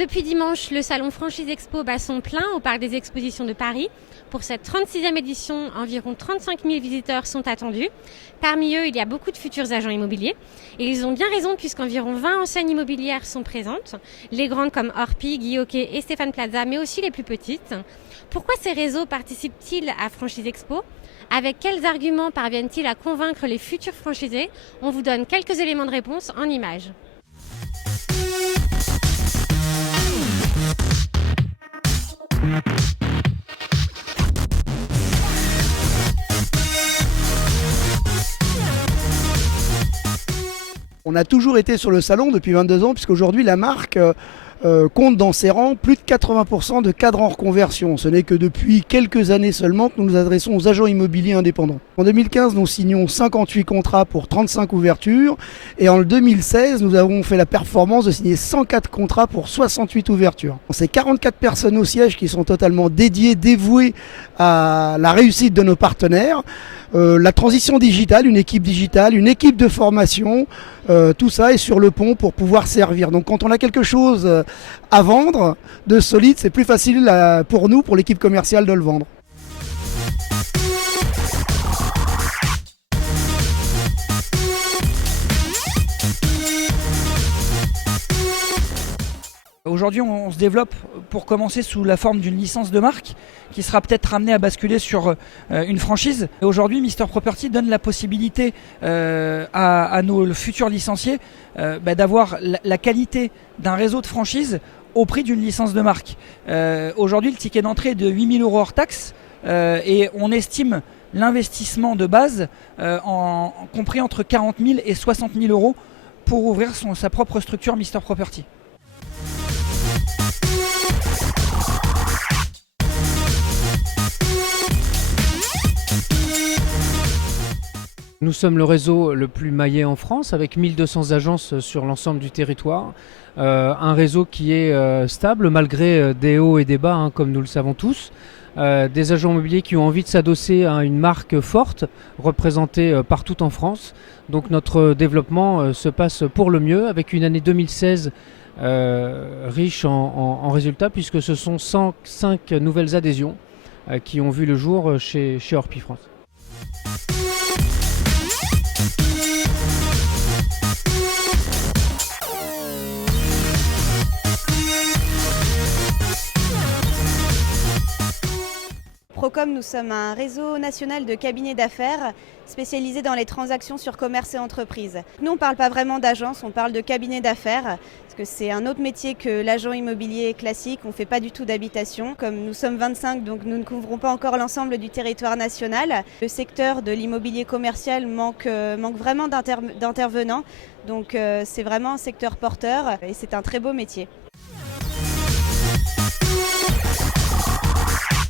Depuis dimanche, le salon Franchise Expo bat son plein au Parc des Expositions de Paris. Pour cette 36e édition, environ 35 000 visiteurs sont attendus. Parmi eux, il y a beaucoup de futurs agents immobiliers. Et ils ont bien raison puisqu'environ 20 enseignes immobilières sont présentes. Les grandes comme Orpi, Guy Hockey et Stéphane Plaza, mais aussi les plus petites. Pourquoi ces réseaux participent-ils à Franchise Expo ? Avec quels arguments parviennent-ils à convaincre les futurs franchisés ? On vous donne quelques éléments de réponse en images. On a toujours été sur le salon depuis 22 ans, puisqu'aujourd'hui la marque compte dans ses rangs plus de 80% de cadres en reconversion. Ce n'est que depuis quelques années seulement que nous nous adressons aux agents immobiliers indépendants. En 2015, nous signons 58 contrats pour 35 ouvertures. Et en 2016, nous avons fait la performance de signer 104 contrats pour 68 ouvertures. C'est 44 personnes au siège qui sont totalement dédiées, dévouées à la réussite de nos partenaires. La transition digitale, une équipe de formation, tout ça est sur le pont pour pouvoir servir. Donc quand on a quelque chose à vendre de solide, c'est plus facile pour nous, pour l'équipe commerciale, de le vendre. Aujourd'hui, on se développe pour commencer sous la forme d'une licence de marque qui sera peut-être ramenée à basculer sur une franchise. Et aujourd'hui, Mister Property donne la possibilité à nos futurs licenciés d'avoir la qualité d'un réseau de franchise au prix d'une licence de marque. Aujourd'hui, le ticket d'entrée est de 8 000 € hors taxe et on estime l'investissement de base compris entre 40 000 et 60 000 € pour ouvrir sa propre structure Mister Property. Nous sommes le réseau le plus maillé en France avec 1200 agences sur l'ensemble du territoire. Un réseau qui est stable malgré des hauts et des bas, comme nous le savons tous. Des agents immobiliers qui ont envie de s'adosser à une marque forte représentée partout en France. Donc notre développement se passe pour le mieux avec une année 2016 riche en résultats puisque ce sont 105 nouvelles adhésions qui ont vu le jour chez Orpi France. Procom, nous sommes un réseau national de cabinets d'affaires spécialisés dans les transactions sur commerce et entreprise. Nous, on ne parle pas vraiment d'agence, on parle de cabinet d'affaires, parce que c'est un autre métier que l'agent immobilier classique. On ne fait pas du tout d'habitation. Comme nous sommes 25, donc nous ne couvrons pas encore l'ensemble du territoire national. Le secteur de l'immobilier commercial manque vraiment d'intervenants. Donc c'est vraiment un secteur porteur et c'est un très beau métier.